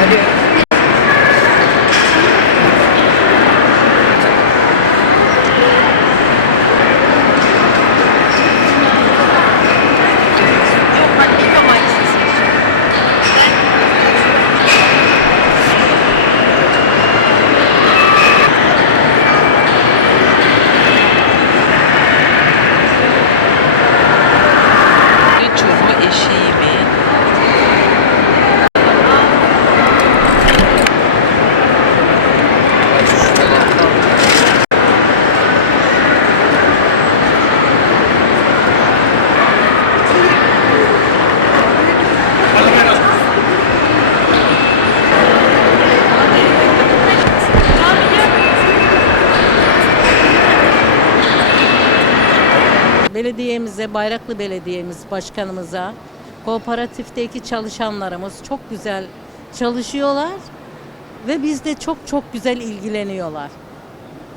Adiós. Belediyemize, Bayraklı Belediyemiz Başkanımıza, kooperatifteki çalışanlarımız çok güzel çalışıyorlar ve bizde çok çok güzel ilgileniyorlar.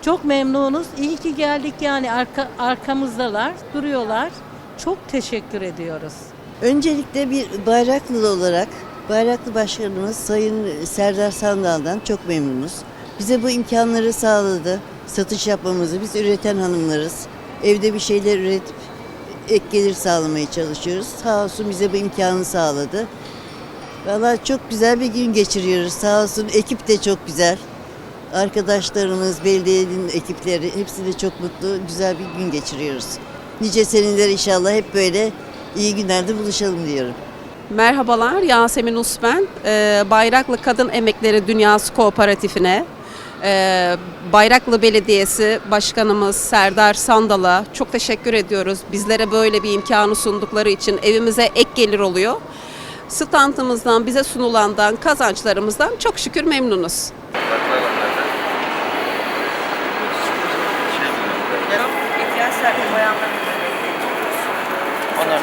Çok memnunuz. İyi ki geldik yani arka, arkamızdalar, duruyorlar. Çok teşekkür ediyoruz. Öncelikle bir Bayraklılı olarak Bayraklı Başkanımız Sayın Serdar Sandal'dan çok memnunuz. Bize bu imkanları sağladı. Satış yapmamızı biz üreten hanımlarız. Evde bir şeyler üretip ek gelir sağlamaya çalışıyoruz. Sağ olsun bize bu imkanı sağladı. Valla çok güzel bir gün geçiriyoruz. Sağ olsun ekip de çok güzel. Arkadaşlarımız, belediyenin ekipleri hepsi de çok mutlu, güzel bir gün geçiriyoruz. Nice seneler inşallah hep böyle iyi günlerde buluşalım diyorum. Merhabalar, Yasemin Usben. Ee, Bayraklı Kadın Emekleri Dünyası Kooperatifine, e, Bayraklı Belediyesi Başkanımız Serdar Sandal'a çok teşekkür ediyoruz. Bizlere böyle bir imkanı sundukları için evimize ek gelir oluyor. Standımızdan, bize sunulandan, kazançlarımızdan çok şükür memnunuz. Bayanların Onların